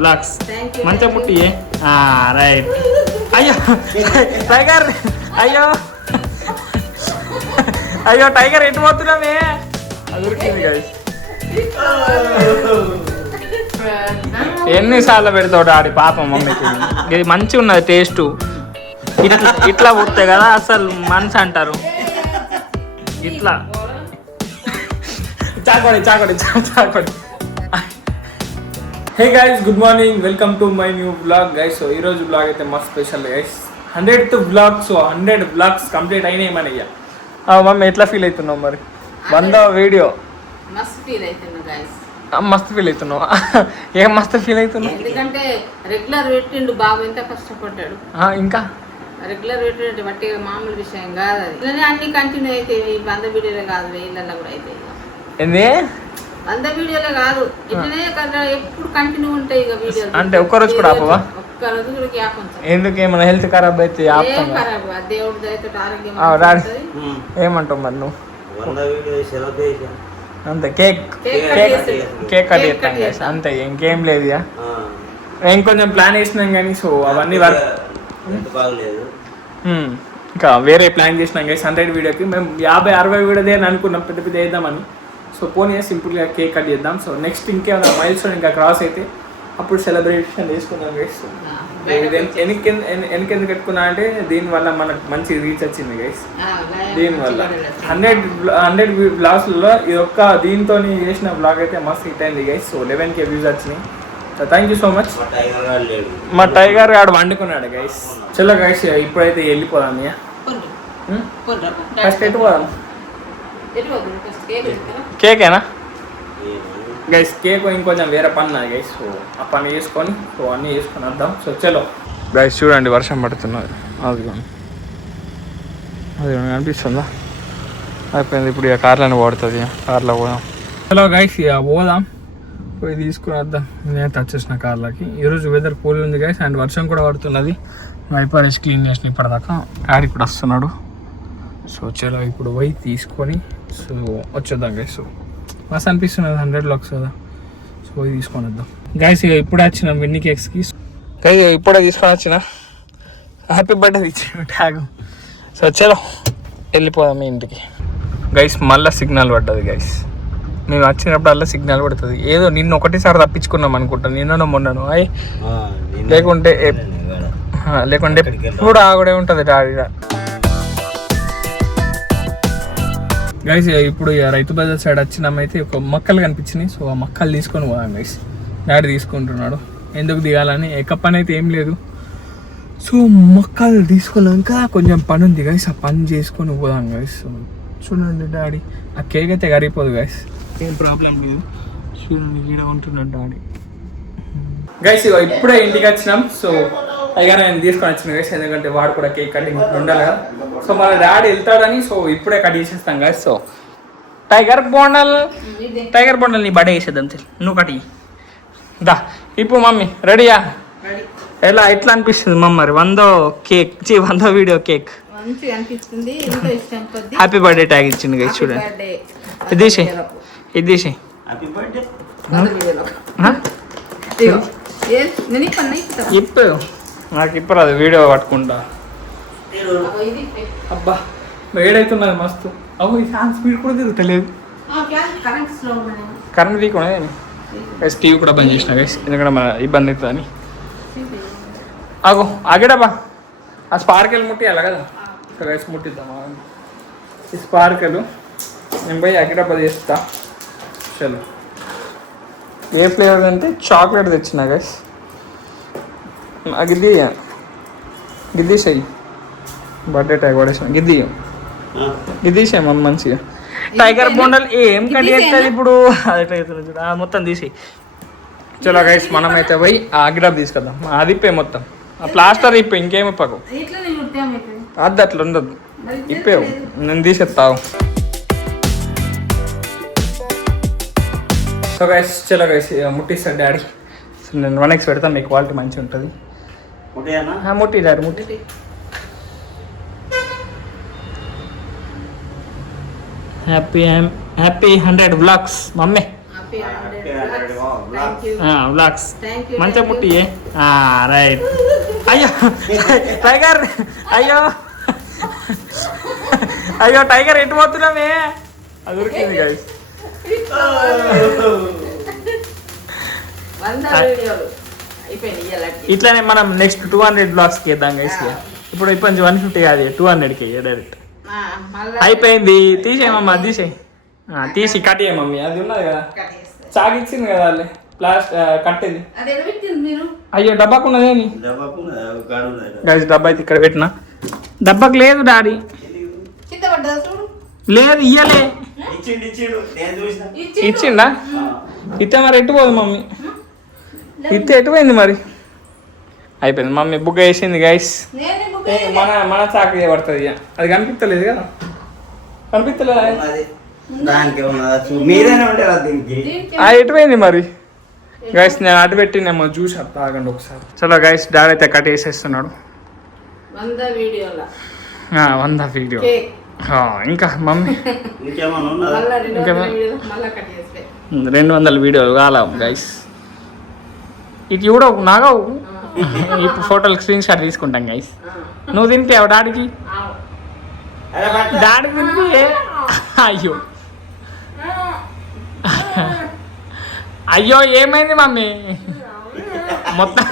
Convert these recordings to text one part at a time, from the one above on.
Blogs మంచిగా ముట్టియే right. అయ్యో tiger, అయ్యో అయ్యో టైగర్ ఎటు పోతున్నామే, అది ఉరికింది గైస్. ఎన్నిసార్లు పెడతావు డాడీ పాపం మమ్మీకి. ఇది మంచిగా ఉన్నది టేస్ట్. ఇట్లా పుట్టే కదా అసలు మనసు అంటారు. ఇట్లా చాకోడి చాకోడి చాకోడి. Hey guys, good morning, welcome to my new blog guys. So ఈరోజు బ్లాగ్ అయితే మస్త్ special guys. 100th blog. So 100 blogs complete అయినాయి మనయ్య. మమ్మీ ఎట్లా ఫీల్ అవుతున్నావు మరి? 100వ వీడియో మస్త్ ఫీల్ అవుతున్నా గైస్. మస్తు ఫీల్ అవుతున్నావు? ఏం మస్తు ఫీల్ అవుతున్నావు? ఎందుకంటే రెగ్యులర్ పెట్టిండు బాబు, ఎంత కష్టపడ్డాడు. ఇంకా రెగ్యులర్ పెట్టినట్టు బట్టి మామూలు విషయం కాదు అది. ఇలానే అన్ని కంటిన్యూ అయితే ఈ 100 వీడియోలే కాదు, వేళ్ళల్లో కూడా అయితే. ఏంది 100 వీడియోలే కాదు, ఇట్లనే ఎప్పుడు కంటిన్యూ ఉంటాయి ఇక వీడియోలు. అంటే ఒక్కరోజు కూడా ఆపవా? ఒక్కరోజు కూడా గ్యాప్ ఉంటుంది. ఎందుకు ఏమైనా హెల్త్ ఖరాబ్ అయితే ఆపుతాం? ఖరాబ్ దేవుడి దయతో ఆరోగ్యం ఏమంటావు మరి నువ్వు? అంతే, కేక్ కేక్ కట్ చేస్తాం గైస్, అంతే, ఇంకేం లేదు. ఇంకొంచెం ప్లాన్ వేసినాం కానీ సో అవన్నీ వర్క్ ఇంకా వేరే ప్లాన్ చేసినాం గైస్. 100 వీడియోకి మేము 50-60 వీడియోదే అని అనుకున్నాం, పెద్ద పెద్ద వేద్దామని. సో పోనీ సింపుల్గా కేక్ కట్ చేద్దాం. సో నెక్స్ట్ ఇంకేమైనా మైల్ స్టోన్ ఇంకా క్రాస్ అయితే అప్పుడు సెలబ్రేషన్ చేసుకుందాం గైస్. ఎందుకు పెట్టుకున్నా అంటే దీనివల్ల మనకు మంచి రీచ్ వచ్చింది గైస్. దీనివల్ల 100 బ్లాగ్స్లలో ఈ ఒక్క దీంతో చేసిన బ్లాగ్ అయితే మస్తు హిట్ అయింది గైస్. సో 11K వ్యూస్ వచ్చినాయి. So thank you so much. మా టైగర్ గాడు వండుకున్నాడు గైస్. చలో గైస్, ఇప్పుడైతే వెళ్ళిపోదాం. ఫస్ట్ ఎటు పోదాం? కేకేనా గైస్? కేక్ ఇంకొంచెం వేరే పని ఉన్నది గైస్. సో ఆ పని చేసుకొని సో అన్నీ చేసుకొని వద్దాం. సో చలో గైస్, చూడండి వర్షం పడుతున్నది. అది కనిపిస్తుందా? అయిపోయింది. ఇప్పుడు ఇక కార్లోనే పడుతుంది, కార్లో పోదాం. చలో గైస్, ఇక పోదాం, పోయి తీసుకుని వద్దాం. నేనైతే వచ్చేసిన కార్లోకి. ఈరోజు వెదర్ కూల్ ఉంది గైస్, అండ్ వర్షం కూడా పడుతున్నది. వైపర్ క్లీన్ చేసిన ఇప్పటిదాకా. యాడ్ ఇప్పుడు వస్తున్నాడు. సో చలో ఇప్పుడు పోయి తీసుకొని సో వచ్చేద్దాం గైస్. సో మస్తు అనిపిస్తున్నది 100 బ్లాగ్స్ కదా. సో పోయి తీసుకొని వద్దాం గైస్. ఇక ఇప్పుడే వచ్చినాం విన్నీ కేక్స్కి. గైస్ ఇప్పుడే తీసుకొని వచ్చిన. హ్యాపీ బర్త్డే ఇచ్చిన ట్యాగ్. సో చలో వెళ్ళిపోదాం మీ ఇంటికి గైస్. మళ్ళీ సిగ్నల్ పడ్డది గైస్. మేము వచ్చినప్పుడు అలా సిగ్నల్ పడుతుంది. ఏదో నిన్న ఒకటేసారి తప్పించుకున్నాం అనుకుంటాను, నిన్ననో మొన్నను. లేకుంటే కూడా ఆవిడే ఉంటుంది డాడీ. గైస్ ఇప్పుడు రైతు బజార్ సైడ్ వచ్చినామైతే ఒక మొక్కలు కనిపించినాయి. సో ఆ మొక్కలు తీసుకొని పోదాం గైస్. డాడీ తీసుకుంటున్నాడు. ఎందుకు దిగాలని ఎక్క పని అయితే ఏం లేదు. సో మొక్కలు తీసుకున్నాక కొంచెం పని ఉంది గైస్, ఆ పని చేసుకొని పోదాం గైస్. చూడండి డాడీ, ఆ కేక్ అయితే కరిగిపోదు గైస్, ఏం ప్రాబ్లం లేదు. చూడండి ఇక్కడ ఉంటున్నాడు డాడీ. గైస్ ఇప్పుడే ఇంటికి వచ్చినాం. సో అయిగా నేను తీసుకొని వచ్చిన గైస్, ఎందుకంటే వాడు కూడా కేక్ కటింగ్ ఉండాలి కదా. సో మన డాడీ వెళ్తాడని సో ఇప్పుడే కట్ చేసేస్తాం గైస్. సో టైగర్ బోండల్ నీ బర్త్డే చేసేద్దాం. నువ్వు కట్ దా. ఇప్పుడు మమ్మీ రెడీయా? ఎలా ఎట్లా అనిపిస్తుంది మమ్మ మరి 100 video cake? Happy birthday tag ఇచ్చింది గైస్. చూడండి, ఇది తీసేయి. ఇప్పుడు నాకు ఇప్పుడు అది వీడియో పట్టుకుంటా. అబ్బా వేడైతున్నది మస్తు. అవు ఈ ఫ్యాన్ స్పీడ్ కూడా తిరుగుతలేదు. కరెంట్ తీయకుండా గైస్ టీవీ కూడా బంద్ చేసిన గైస్, ఎందుకంటే మన ఇబ్బంది అవుతుందని. అగో ఆగేడబ్బా, ఆ స్పార్కెల్ ముట్టియాలి కదా గైస్. ముట్టిద్దామా ఈ స్పార్కెల్? నేను పోయి అగిడబ్బా చేస్తా. చలో ఏ ఫ్లేవర్ అంటే చాక్లెట్ తెచ్చిన గైస్. గిద్దీసేయి బర్త్డే ట్యాగ్ పడేసిన. గిద్దీసేయి మమ్మ మంచిగా. టైగర్ బోండల్ ఏం కట్ చేస్తుంది ఇప్పుడు? అదైతే చూడ మొత్తం తీసేయి. చలో గైస్ మనమైతే పోయి ఆ అగిడబ్బా తీసుకొద్దాం. అది ఇప్పే మొత్తం, ఆ ప్లాస్టర్ ఇప్పే, ఇంకేం ఇప్పకు. అది అట్లా ఉండదు, ఇప్పేవు. నేను తీసేస్తావు. సో గైస్ చలో గైస్ ముట్టిస్తాడు డాడీ. సో నేను 1x పెడతాను, మీ క్వాలిటీ మంచిగా ఉంటుంది. ముట్టి డాడీ ముట్టి. Happy 100 blogs mummy. Happy 100 vlogs thank you మంచిగా పుట్టి రైట్ అయ్యో టైగర్ అయ్యో అయ్యో టైగర్ ఎటు పోతున్నామే అది ఉరికింది గైస్ 100 వీడియోలు అయిపోయింది ఇయ్యాలకి ఇట్లానే మనం నెక్స్ట్ 200 బ్లాగ్స్కి వేద్దాం గైస్ ఇప్పుడు ఇప్పటి నుంచి 150 కాదు 200కి డైరెక్ట్ అయిపోయింది తీసేయమమ్మా తీసి కట్ చేయమమ్మీ అది ఉన్నది కదా చాకిచ్చింది కదా వాళ్ళు కట్టేది అయ్యో డబ్బాకున్నదేని గైస్ డబ్బా అయితే ఇక్కడ పెట్టినా డబ్బాకు లేదు డాడీ లేదు ఇయ్యలే ఇచ్చిండా ఇస్తే మరి ఎటు పోదు మమ్మీ ఇస్తే ఎటు పోయింది మరి అయిపోయింది మమ్మీ బుక్ వేసింది గైస్ మన చాకరీ పడుతుంది అది కనిపిస్తలేదు కదా కనిపిస్తలేదు ఎటు పోయింది మరి గైస్ నేను అటు పెట్టినేమో చూసి తాగండి ఒకసారి చలో గైస్ డాడీ అయితే కట్ వేసేస్తున్నాడు 100 వీడియోల 100 వీడియో ఇంకా మమ్మీ 200 వీడియోలు కాలా గైస్ ఇటు చూడవు నాగవు ఇప్పుడు ఫోటోలు స్క్రీన్ షాట్ తీసుకుంటాం గైస్ నువ్వు తింటావు డాడీకి తింటే అయ్యో అయ్యో ఏమైంది మమ్మీ మొత్తం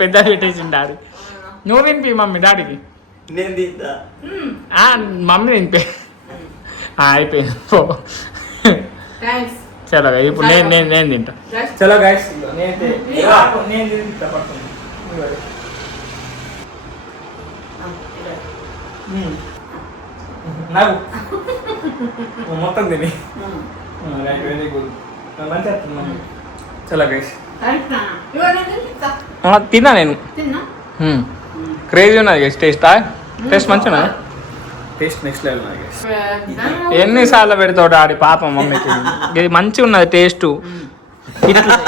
పెద్ద పెట్టేసింది డాడీ నువ్వు తినిపి మమ్మీ డాడీకి మమ్మీ తినిపి అయిపోయింది చలో ఇప్పుడు నేను తింటా చలో గైస్ నాకు మొత్తం తిని వెరీ గుడ్ చలో గైస్ తిన్నా నేను క్రేజీ ఉన్నది గైస్ టేస్ట్ మంచిగా ఉన్నది టేస్ట్ నెక్స్ట్ లెవెల్ ఉన్నది గైస్ ఎన్నిసార్లు పెడతావు డాడీ పాపం మమ్మీకి ఇది మంచిగా ఉన్నది టేస్ట్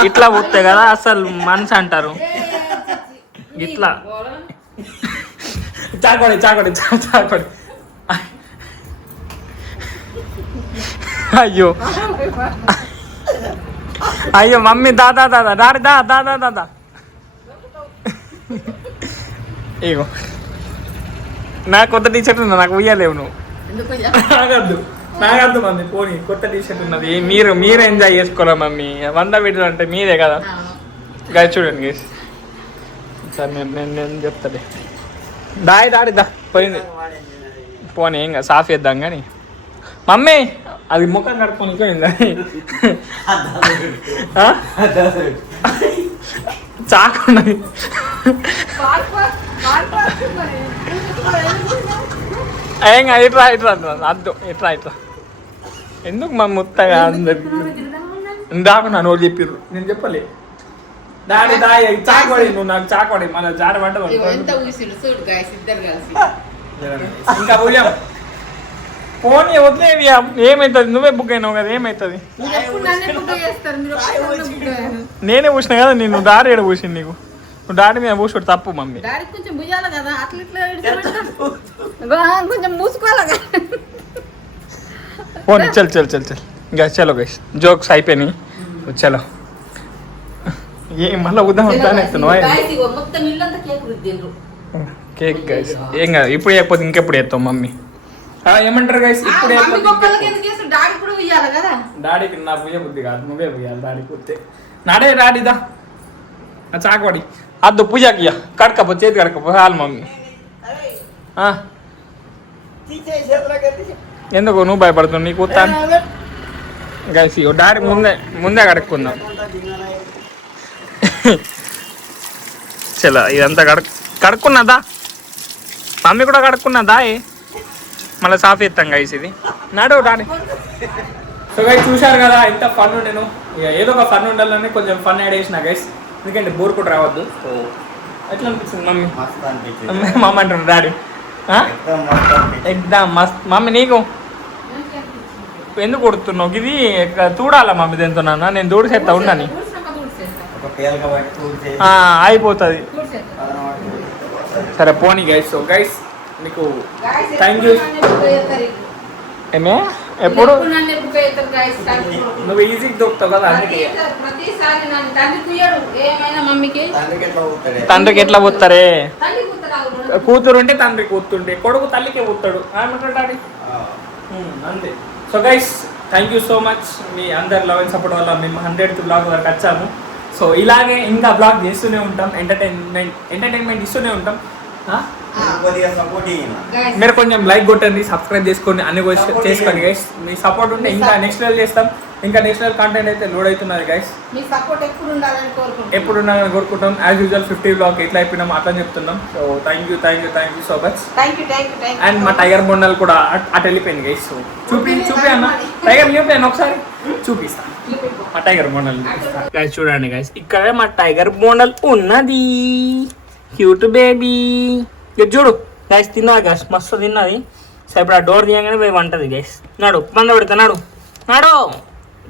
ఇట్లా పుట్టే కదా అసలు మనసు అంటారు ఇట్లా చాకోడి అయ్యో అయ్యో మమ్మీ దాదా డాడీ దాదా ఇగో నాకు కొత్త టీషర్ట్ ఉన్నది నాకు ఉయ్యలేవు నువ్వు నాగద్దు మమ్మీ పోనీ కొత్త టీషర్ట్ ఉన్నది మీరు ఎంజాయ్ చేసుకోవాలి మమ్మీ 100 వీడియోలు అంటే మీరే కదా గైస్ చూడండి గైస్ సార్ నేను చెప్తాలే డాడీ పోయింది పోనీ ఏం కదా సాఫ్ చేద్దాం కానీ మమ్మీ అది ముఖం కడుక్కొని చాకున్నది ఏం ఇట్లా అద్దు ఇట్లా ఎందుకు మా ముత్తగా అందరికి దాకున్నా నువ్వు చెప్పిర్రు నేను చెప్పలే డాడీ చాకవాడి నువ్వు నాకు చాకవాడి మన జాడ పడ్డ ఇంకా పోయాం పోనీ వదిలేవి ఏమవుతుంది నువ్వే బుక్ అయినావు కదా ఏమవుతుంది నేనే పూసిన కదా నేను డాడీ ఏడ పూసింది నీకు నువ్వు డాడీ మీద పూసుకోడు తప్పు మమ్మీ పోనీ చల్ ఇంకా చలో గైస్ జోక్స్ అయిపోయినాయి చలో మళ్ళీ ఉదాహరణ కేక్ గైస్ ఏం కాదు ఇప్పుడు చేయకపోతే ఇంకెప్పుడు చేస్తాం మమ్మీ ఏమంటారు గైస్ ఇప్పుడు డాడీకి నా పుయ్య బుద్ధి కాదు నువ్వే పుయ్యాలి డాడీ పుత్తే నాడే డాడీదా చాకవాడి అద్దు పూజకి కడకపో చేతి కడకపో హాల్ మమ్మీ ఎందుకు నువ్వు భయపడుతున్నావు నీకు వస్తాను గైస్ డాడీ ముందే కడుక్కుందాం చలో ఇదంతా కడుక్కున్నదా మమ్మీ కూడా కడుక్కున్నదా మళ్ళీ సాఫ్ చేస్తాం గైస్ ఇది నాడు డాడీ సో గైస్ చూశారు కదా ఎంత ఫన్ నేను ఏదో ఒక ఫన్ ఉండాలని కొంచెం ఫన్ యాడ్ చేసిన గైస్ ఎందుకంటే బోర్ కూడా రావద్దు ఎట్లా అనిపిస్తుంది మమ్మీ మమ్మీ అంటున్నాడు డాడీ ఎగ్దాం మస్త్ మమ్మీ నీకు ఎందుకు కొడుతున్నావు ఇది చూడాలా మమ్మీ తింటున్నా నేను దూడి చేస్తా ఉండని అయిపోతుంది సరే పోనీ గైస్ సో గైస్ మీకు థ్యాంక్ యూ ఏమే ఎప్పుడు నన్ను ఎప్పుడు పెడతారు guys? నువ్వు ఈజీగా దొరుకుతావు కదా అందుకే. ప్రతిసారి నన్ను తండ్రి కుయ్యాడు ఏమైనా మమ్మీకి తండ్రికి ఎట్లా పోతారే? తండ్రి కుత్తరాదు. కూతురు ఉంటే తండ్రి కూతుంటే కొడుకు తల్లికే పోతాడు డాడీ. అంతే. So guys thank you so much మీ అందరి లవ్ అండ్ సపోర్ట్ వల్ల మేము 100th బ్లాగ్ వరకు వచ్చాము. సో ఇలాగే ఇంకా బ్లాగ్ చేస్తూనే ఉంటాం, ఎంటర్టైన్మెంట్ ఇస్తూనే ఉంటాం. మీరు కొంచెం లైక్ కొట్టండి, సబ్స్క్రైబ్ చేసుకోండి, అన్ని చేసుకోండి గైస్. మీ సపోర్ట్ ఉంటే ఇంకా నెక్స్ట్ లెవెల్ చేస్తాం. ఇంకా నెక్స్ట్ లెవెల్ కంటెంట్ అయితే లోడ్ అవుతున్నది గైస్. మీ సపోర్ట్ ఎప్పుడు ఉండాలని కోరుకుంటాం. యాజ్ యూజువల్ 50 బ్లాగ్ ఎట్లా అయిపోయినాం అట్లా చెప్తున్నాం. So thank you so much. And మా టైగర్ బొండల్ కూడా అటు వెళ్ళిపోయింది గైస్. సో చూపి అన్న టైగర్ చూపాను ఒకసారి చూపిస్తాను. మా టైగర్ బొండల్ గైస్ చూడండి గైస్, ఇక్కడే మా టైగర్ బొండల్ ఉన్నది. క్యూట్ బేబీ చూడు గైస్, తిన్నా గైస్, మస్తు తిన్నది. సో ఇప్పుడు ఆ డోర్ తీయగానే పోయి వంటది గైస్. నాడు పంద పెడతా, నాడు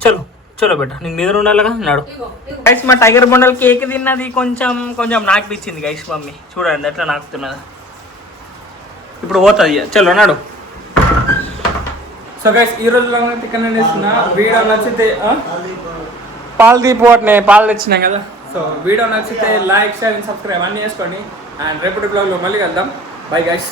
చలో బెట్ట, నీకు నిద్ర ఉండాలిగా. నాడు గైస్, మా టైగర్ బొండల్ కేక్ తిన్నది. కొంచెం నాకిపించింది గైస్ మమ్మీ. చూడండి ఎట్లా నాకుతున్నది. ఇప్పుడు పోతుంది, చలో నాడు. సో గైస్ ఈ రోజు చికెన్ చేస్తున్నా. వీడియో నచ్చితే పాలు తీపోవట్నే పాలు తెచ్చినాం కదా. సో వీడియో నచ్చితే లైక్ షేర్ సబ్స్క్రైబ్ అన్నీ చేసుకోండి. అండ్ రేపటి బ్లాగ్లో మళ్ళీ వెళ్దాం. Bye guys.